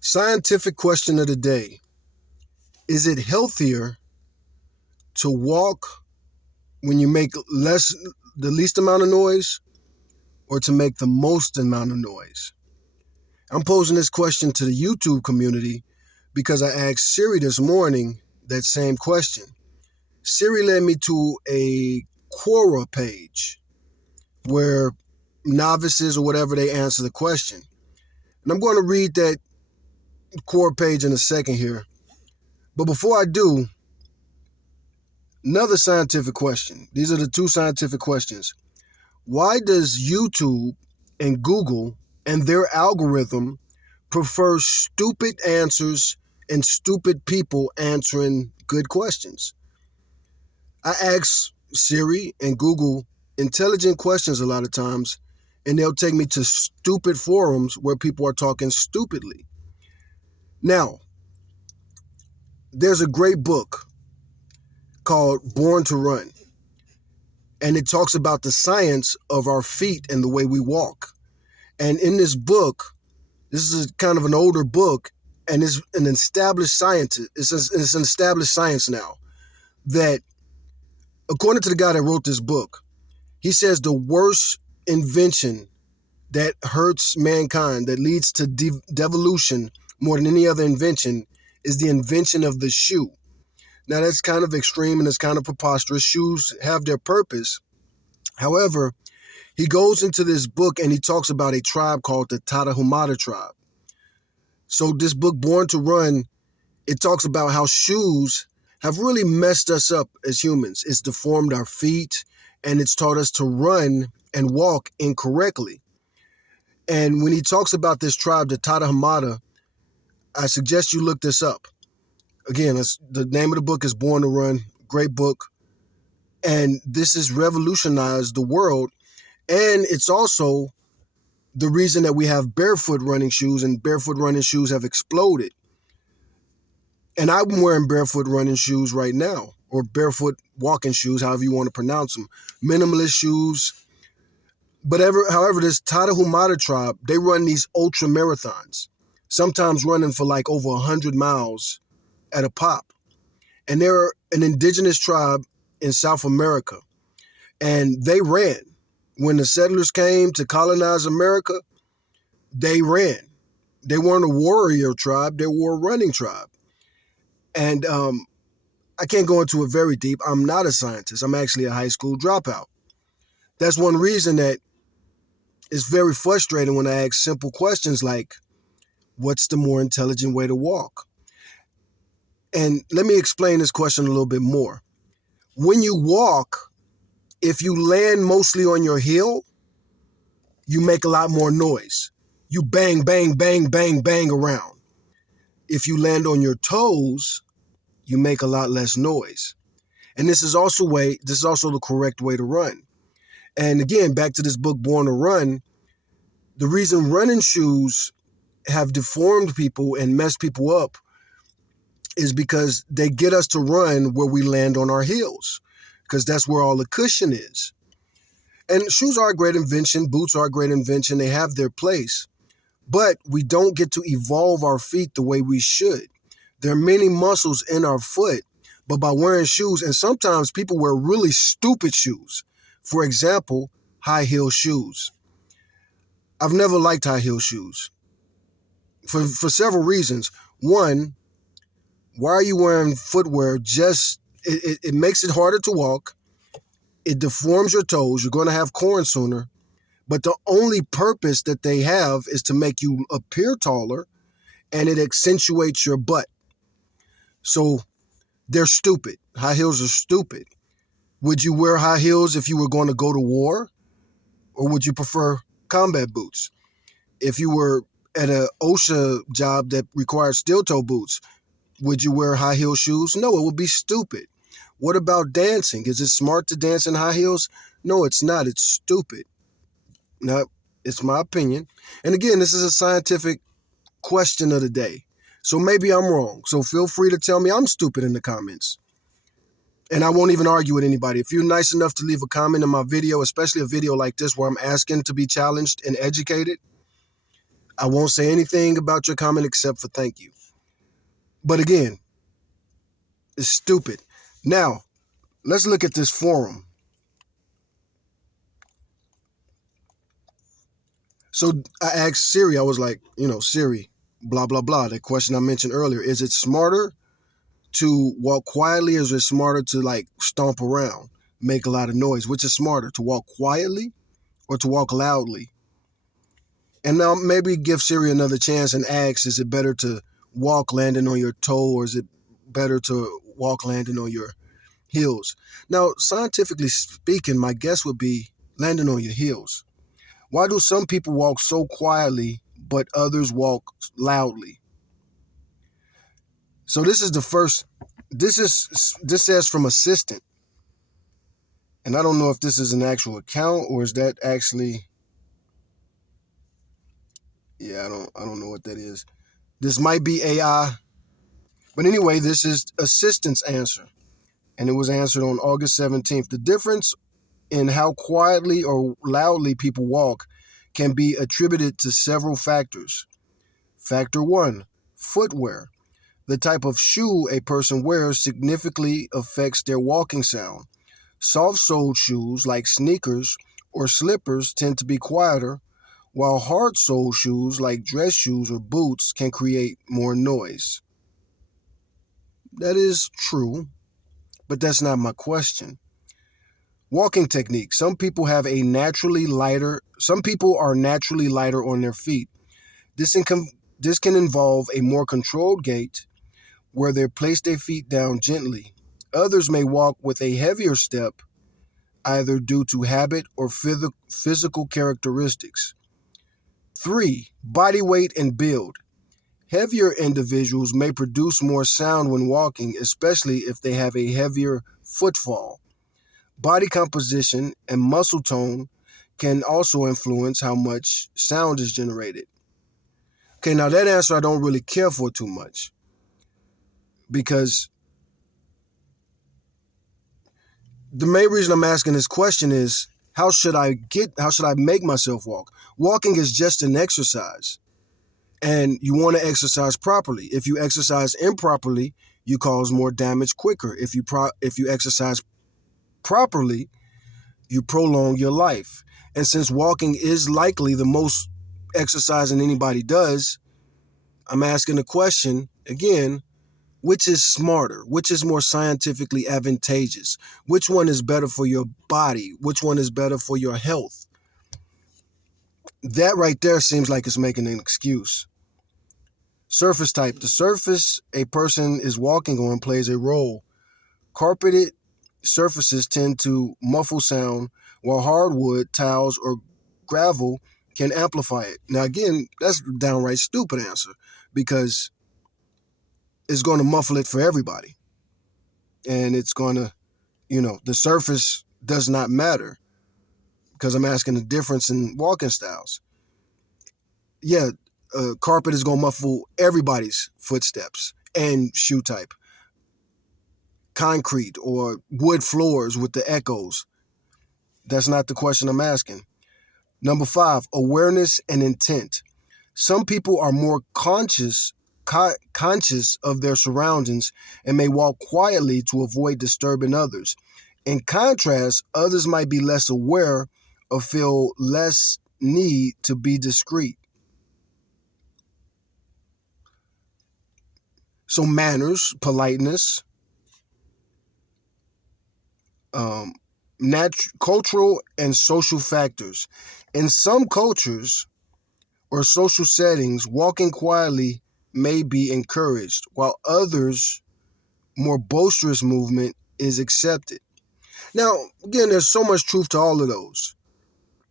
Scientific question of the day. Is it healthier to walk when you make the least amount of noise, or to make the most amount of noise? I'm posing this question to the YouTube community because I asked Siri this morning that same question. Siri led me to a Quora page where novices or whatever, they answer the question. And I'm going to read that Quora page in a second here. But before I do, another scientific question. These are the two scientific questions. Why does YouTube and Google and their algorithm prefer stupid answers and stupid people answering good questions? I ask Siri and Google intelligent questions a lot of times, and they'll take me to stupid forums where people are talking stupidly. Now, there's a great book called Born to Run, and it talks about the science of our feet and the way we walk. And in this book, this is kind of an older book, and it's an established science. It's an established science now that, according to the guy that wrote this book, he says the worst invention that hurts mankind, that leads to devolution more than any other invention, is the invention of the shoe. Now, that's kind of extreme and it's kind of preposterous. Shoes have their purpose. However, he goes into this book and he talks about a tribe called the Tarahumara tribe. So this book, Born to Run, it talks about how shoes have really messed us up as humans. It's deformed our feet, and it's taught us to run and walk incorrectly. And when he talks about this tribe, the Tarahumara, I suggest you look this up. Again, the name of the book is Born to Run. Great book. And this has revolutionized the world. And it's also the reason that we have barefoot running shoes, and barefoot running shoes have exploded. And I'm wearing barefoot running shoes right now, or barefoot walking shoes, however you want to pronounce them. Minimalist shoes. But however, this Tarahumara tribe, they run these ultra marathons, sometimes running for like over 100 miles at a pop. And they're an indigenous tribe in South America. And they ran. When the settlers came to colonize America, they ran. They weren't a warrior tribe, they were a running tribe. And I can't go into it very deep. I'm not a scientist. I'm actually a high school dropout. That's one reason that it's very frustrating when I ask simple questions like, what's the more intelligent way to walk? And let me explain this question a little bit more. When you walk, if you land mostly on your heel, you make a lot more noise. You bang, bang, bang, bang, bang around. If you land on your toes, you make a lot less noise. And this is also the correct way to run. And again, back to this book, Born to Run, the reason running shoes have deformed people and messed people up is because they get us to run where we land on our heels, because that's where all the cushion is. And shoes are a great invention. Boots are a great invention. They have their place. But we don't get to evolve our feet the way we should. There are many muscles in our foot, but by wearing shoes, and sometimes people wear really stupid shoes. For example, high heel shoes. I've never liked high heel shoes for several reasons. One, why are you wearing footwear? It makes it harder to walk. It deforms your toes. You're going to have corn sooner. But the only purpose that they have is to make you appear taller, and it accentuates your butt. So they're stupid. High heels are stupid. Would you wear high heels if you were going to go to war? Or would you prefer combat boots? If you were at an OSHA job that required steel toe boots, would you wear high heel shoes? No, it would be stupid. What about dancing? Is it smart to dance in high heels? No, it's not. It's stupid. Now, it's my opinion. And again, this is a scientific question of the day. So maybe I'm wrong. So feel free to tell me I'm stupid in the comments. And I won't even argue with anybody. If you're nice enough to leave a comment in my video, especially a video like this where I'm asking to be challenged and educated, I won't say anything about your comment except for thank you. But again, it's stupid. Now, let's look at this forum. So I asked Siri, I was like, Siri, blah, blah, blah. The question I mentioned earlier, is it smarter to walk quietly or is it smarter to like stomp around, make a lot of noise? Which is smarter, to walk quietly or to walk loudly? And now maybe give Siri another chance and ask, is it better to walk landing on your toe or is it better to walk landing on your heels? Now, scientifically speaking, my guess would be landing on your heels. Why do some people walk so quietly but others walk loudly? So this is the first, this says from assistant. And I don't know if this is an actual account or is that actually, yeah, I don't know what that is. This might be AI. But anyway, this is assistant's answer. And it was answered on August 17th. The difference in how quietly or loudly people walk can be attributed to several factors. Factor 1, footwear. The type of shoe a person wears significantly affects their walking sound. Soft-soled shoes like sneakers or slippers tend to be quieter, while hard-soled shoes like dress shoes or boots can create more noise. That is true, but that's not my question. Walking technique. Some people are naturally lighter on their feet. This can involve a more controlled gait where they place their feet down gently. Others may walk with a heavier step, either due to habit or physical characteristics. 3, body weight and build. Heavier individuals may produce more sound when walking, especially if they have a heavier footfall. Body composition and muscle tone can also influence how much sound is generated. Okay, now that answer I don't really care for too much because the main reason I'm asking this question is how should I make myself walk? Walking is just an exercise and you want to exercise properly. If you exercise improperly, you cause more damage quicker. If you exercise properly, you prolong your life. And since walking is likely the most exercising anybody does, I'm asking the question again, which is smarter? Which is more scientifically advantageous? Which one is better for your body? Which one is better for your health? That right there seems like it's making an excuse. Surface type. The surface a person is walking on plays a role. Carpeted surfaces tend to muffle sound, while hardwood, tiles, or gravel can amplify it. Now, again, that's a downright stupid answer because it's going to muffle it for everybody. And it's going to, the surface does not matter because I'm asking the difference in walking styles. Yeah, carpet is going to muffle everybody's footsteps and shoe type. Concrete or wood floors with the echoes. That's not the question I'm asking. Number 5, awareness and intent. Some people are more conscious of their surroundings and may walk quietly to avoid disturbing others. In contrast, others might be less aware or feel less need to be discreet. So manners, politeness, cultural and social factors. In some cultures or social settings, walking quietly may be encouraged, while others, more boisterous movement is accepted. Now, again, there's so much truth to all of those.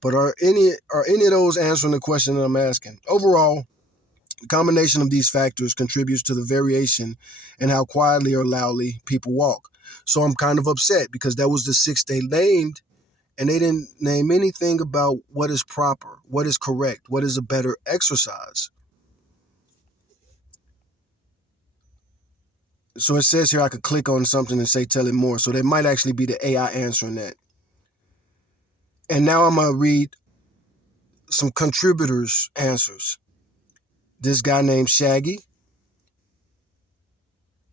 But are any of those answering the question that I'm asking? Overall, the combination of these factors contributes to the variation in how quietly or loudly people walk. So I'm kind of upset because that was the 6 they named, and they didn't name anything about what is proper, what is correct, what is a better exercise. So it says here I could click on something and say tell it more. So that might actually be the AI answering that. And now I'm going to read some contributors' answers. This guy named Shaggy,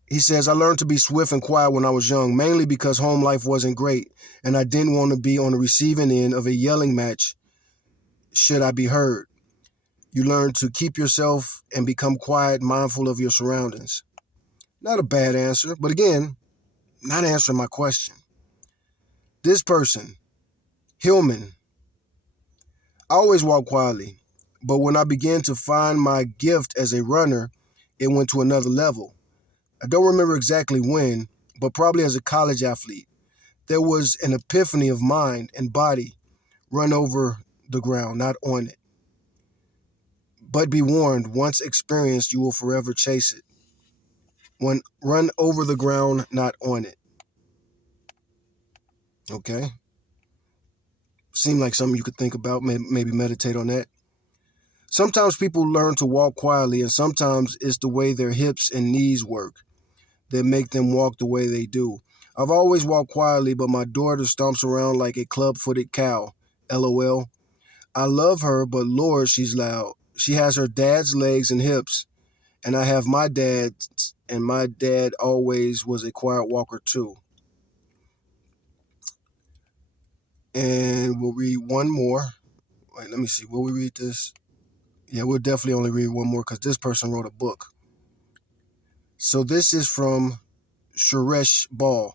he says, I learned to be swift and quiet when I was young, mainly because home life wasn't great, and I didn't want to be on the receiving end of a yelling match should I be heard. You learn to keep yourself and become quiet, mindful of your surroundings. Not a bad answer, but again, not answering my question. This person, Hillman, I always walk quietly, but when I began to find my gift as a runner, it went to another level. I don't remember exactly when, but probably as a college athlete. There was an epiphany of mind and body. Run over the ground, not on it. But be warned, once experienced, you will forever chase it. Run over the ground, not on it. Okay? Seemed like something you could think about, maybe meditate on that. Sometimes people learn to walk quietly, and sometimes it's the way their hips and knees work that make them walk the way they do. I've always walked quietly, but my daughter stomps around like a club-footed cow. LOL. I love her, but Lord, she's loud. She has her dad's legs and hips, and I have my dad's, and my dad always was a quiet walker too. And we'll read one more. Wait, let me see. Will we read this? Yeah, we'll definitely only read one more because this person wrote a book. So this is from Suresh Ball.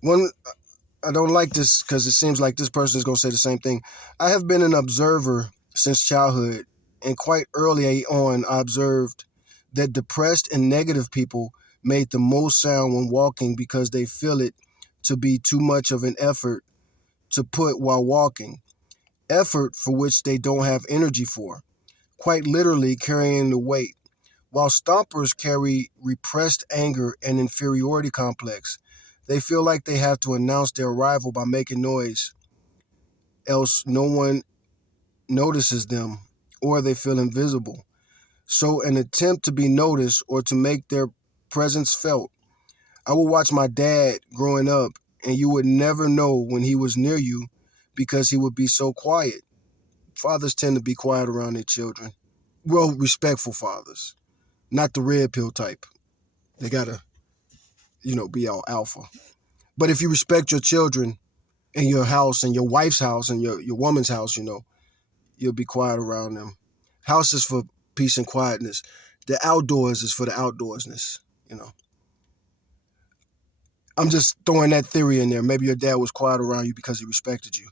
One, I don't like this because it seems like this person is going to say the same thing. I have been an observer since childhood, and quite early on, I observed that depressed and negative people made the most sound when walking because they feel it to be too much of an effort to put while walking, effort for which they don't have energy for, quite literally carrying the weight. While stompers carry repressed anger and inferiority complex, they feel like they have to announce their arrival by making noise, else no one notices them or they feel invisible. So, an attempt to be noticed or to make their presence felt. I would watch my dad growing up, and you would never know when he was near you because he would be so quiet. Fathers tend to be quiet around their children. Well, respectful fathers, not the red pill type. They gotta, be all alpha. But if you respect your children and your house and your wife's house and your woman's house, you'll be quiet around them. House is for peace and quietness. The outdoors is for the outdoorsness, you know. I'm just throwing that theory in there. Maybe your dad was quiet around you because he respected you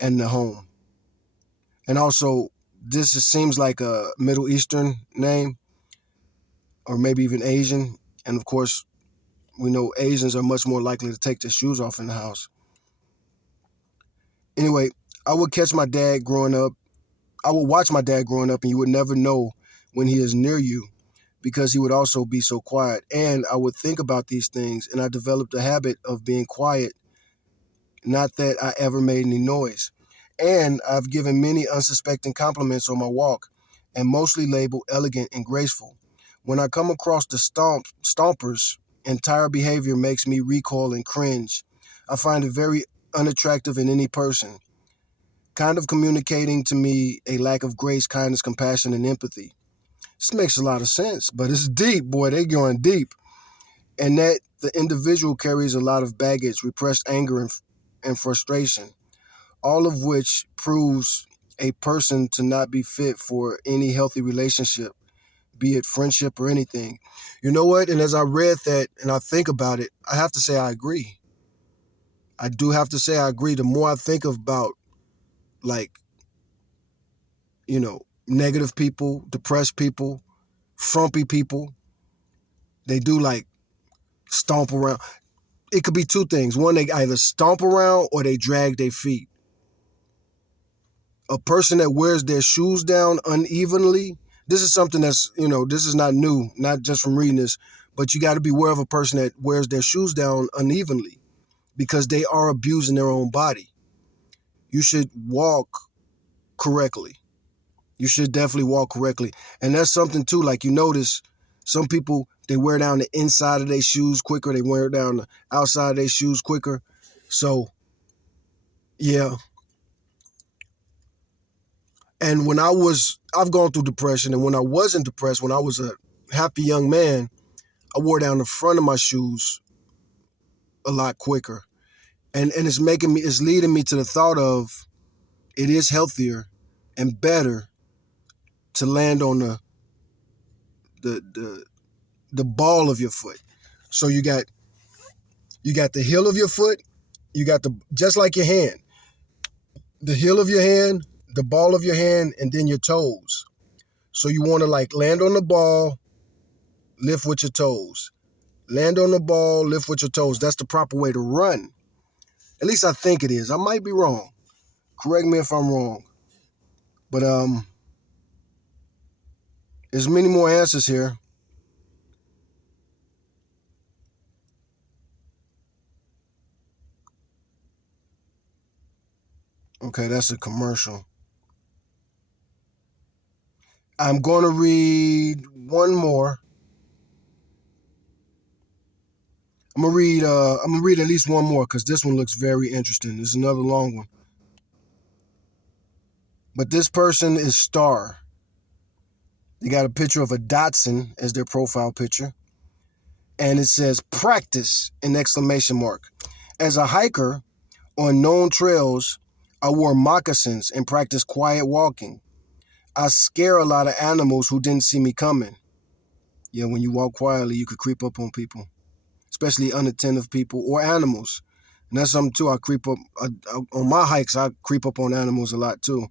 and the home. And also, this seems like a Middle Eastern name or maybe even Asian. And of course, we know Asians are much more likely to take their shoes off in the house. Anyway, I would catch my dad growing up. I would watch my dad growing up, and you would never know when he is near you because he would also be so quiet. And I would think about these things, and I developed a habit of being quiet, not that I ever made any noise. And I've given many unsuspecting compliments on my walk, and mostly labeled elegant and graceful. When I come across the stompers, entire behavior makes me recoil and cringe. I find it very unattractive in any person, kind of communicating to me a lack of grace, kindness, compassion, and empathy. This makes a lot of sense, but it's deep, boy. They're going deep. And that the individual carries a lot of baggage, repressed anger, and frustration, all of which proves a person to not be fit for any healthy relationship, be it friendship or anything. You know what? And as I read that and I think about it, I have to say I agree. I do have to say I agree. The more I think about, like, negative people, depressed people, frumpy people, they do like stomp around. It could be two things. One, they either stomp around or they drag their feet. A person that wears their shoes down unevenly, this is something that's, this is not new, not just from reading this, but you got to be aware of a person that wears their shoes down unevenly because they are abusing their own body. You should walk correctly. You should definitely walk correctly. And that's something too, like you notice some people, they wear down the inside of their shoes quicker. They wear down the outside of their shoes quicker. So, yeah. And I've gone through depression, and when I wasn't depressed, when I was a happy young man, I wore down the front of my shoes a lot quicker. And it's leading me to the thought of it is healthier and better to land on the the the ball of your foot. So you got the heel of your foot, you got the just like your hand, the heel of your hand, the ball of your hand, and then your toes. So you want to like land on the ball, lift with your toes. Land on the ball, lift with your toes. That's the proper way to run. At least I think it is. I might be wrong. Correct me if I'm wrong. But there's many more answers here. Okay, that's a commercial. I'm going to read one more. I'm gonna read at least one more because this one looks very interesting. This is another long one. But this person is Star. They got a picture of a Datsun as their profile picture. And it says practice an exclamation mark. As a hiker on known trails, I wore moccasins and practiced quiet walking. I scare a lot of animals who didn't see me coming. Yeah, when you walk quietly, you could creep up on people, especially unattentive people or animals. And that's something too. I creep up on my hikes. I creep up on animals a lot too.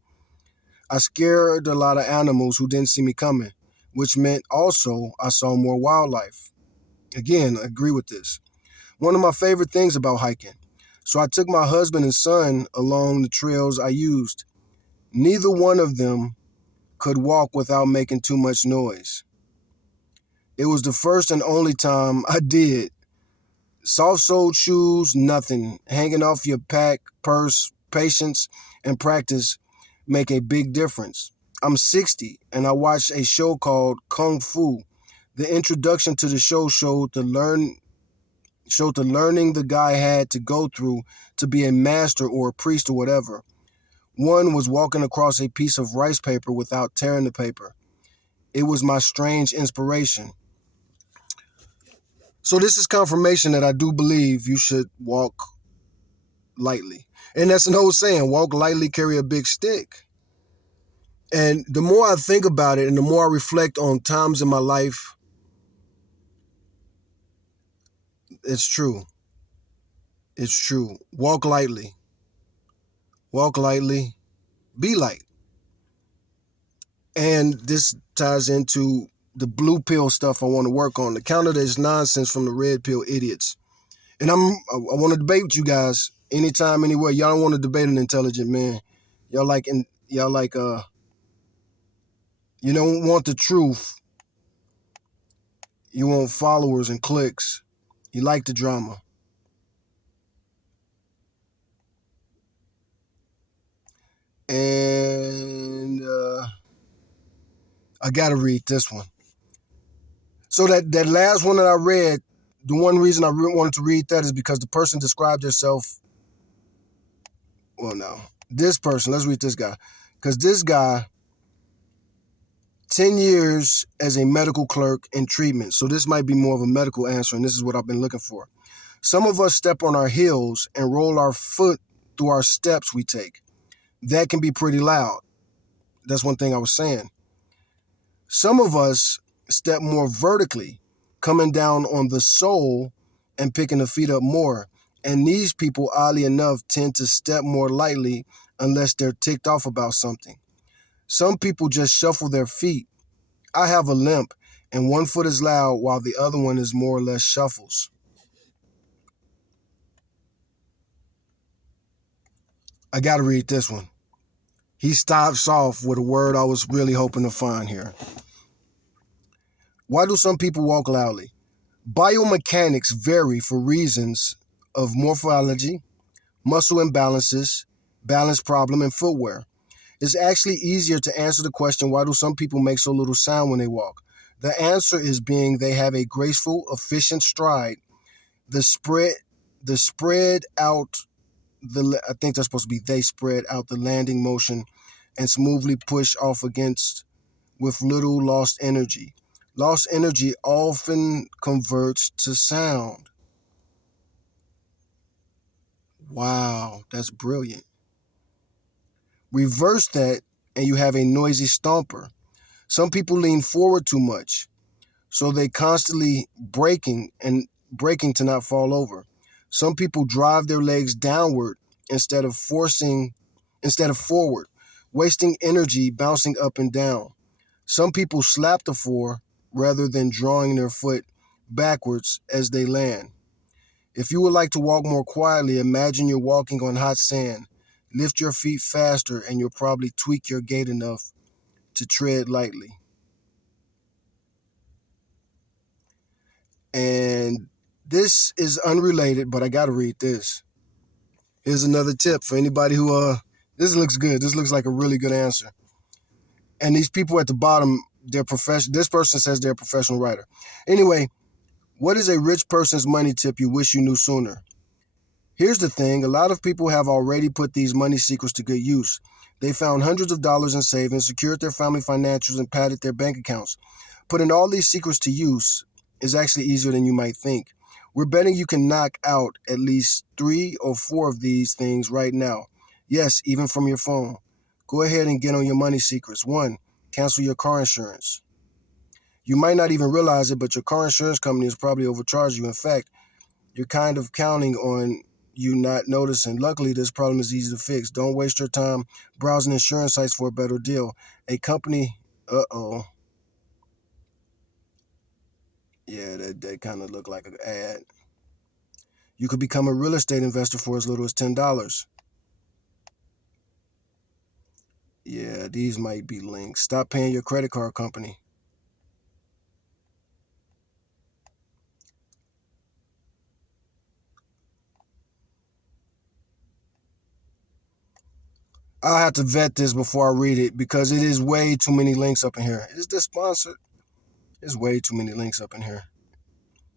I scared a lot of animals who didn't see me coming, which meant also I saw more wildlife. Again, I agree with this. One of my favorite things about hiking. So I took my husband and son along the trails I used. Neither one of them could walk without making too much noise. It was the first and only time I did. Soft-soled shoes, nothing. Hanging off your pack, purse, patience, and practice make a big difference. I'm 60 and I watched a show called Kung Fu. The introduction to the show showed the learning the guy had to go through to be a master or a priest or whatever. One was walking across a piece of rice paper without tearing the paper. It was my strange inspiration. So this is confirmation that I do believe you should walk lightly. And that's an old saying, walk lightly, carry a big stick. And the more I think about it and the more I reflect on times in my life, it's true. It's true. Walk lightly. Walk lightly. Be light. And this ties into the blue pill stuff I want to work on. To counter this nonsense from the red pill idiots. And I want to debate with you guys anytime, anywhere. Y'all don't want to debate an intelligent man. Y'all like you don't want the truth. You want followers and clicks. You like the drama. And I gotta read this one. So that last one that I read, the one reason I really wanted to read that is because the person described herself. Well, no, this person. Let's read this guy, because this guy, 10 years as a medical clerk in treatment. So this might be more of a medical answer, and this is what I've been looking for. Some of us step on our heels and roll our foot through our steps we take. That can be pretty loud. That's one thing I was saying. Some of us step more vertically, coming down on the sole and picking the feet up more. And these people, oddly enough, tend to step more lightly unless they're ticked off about something. Some people just shuffle their feet. I have a limp, and one foot is loud while the other one is more or less shuffles. I gotta read this one. He stops off with a word I was really hoping to find here. Why do some people walk loudly? Biomechanics vary for reasons of morphology, muscle imbalances, balance problem, and footwear. It's actually easier to answer the question, why do some people make so little sound when they walk? The answer is being they have a graceful, efficient stride. The spread out I think that's supposed to be they spread out the landing motion and smoothly push off against with little lost energy. Lost energy often converts to sound. Wow, that's brilliant. Reverse that, and you have a noisy stomper. Some people lean forward too much, so they constantly braking to not fall over. Some people drive their legs downward instead of forward, wasting energy bouncing up and down. Some people slap the floor rather than drawing their foot backwards as they land. If you would like to walk more quietly, imagine you're walking on hot sand. Lift your feet faster and you'll probably tweak your gait enough to tread lightly. And this is unrelated, but I got to read this. Here's another tip for anybody who this looks good. This looks like a really good answer. And these people at the bottom, this person says they're a professional writer. Anyway, what is a rich person's money tip you wish you knew sooner? Here's the thing, a lot of people have already put these money secrets to good use. They found hundreds of dollars in savings, secured their family financials, and padded their bank accounts. Putting all these secrets to use is actually easier than you might think. We're betting you can knock out at least 3 or 4 of these things right now. Yes, even from your phone. Go ahead and get on your money secrets. 1, cancel your car insurance. You might not even realize it, but your car insurance company is probably overcharged you. In fact, you're kind of counting on you not noticing. Luckily, this problem is easy to fix. Don't waste your time browsing insurance sites for a better deal. A company, yeah, that kind of looked like an ad. You could become a real estate investor for as little as $10. Yeah, these might be links. Stop paying your credit card company. I'll have to vet this before I read it because it is way too many links up in here. Is this sponsored? There's way too many links up in here.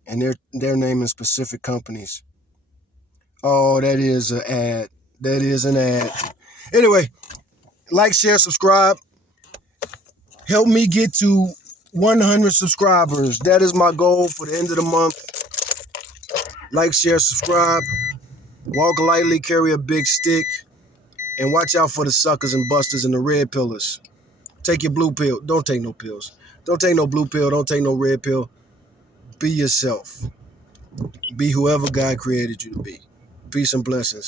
And they're naming specific companies. Oh, that is an ad. That is an ad. Anyway, like, share, subscribe. Help me get to 100 subscribers. That is my goal for the end of the month. Like, share, subscribe. Walk lightly, carry a big stick. And watch out for the suckers and busters and the red pillars. Take your blue pill. Don't take no pills. Don't take no blue pill. Don't take no red pill. Be yourself. Be whoever God created you to be. Peace and blessings.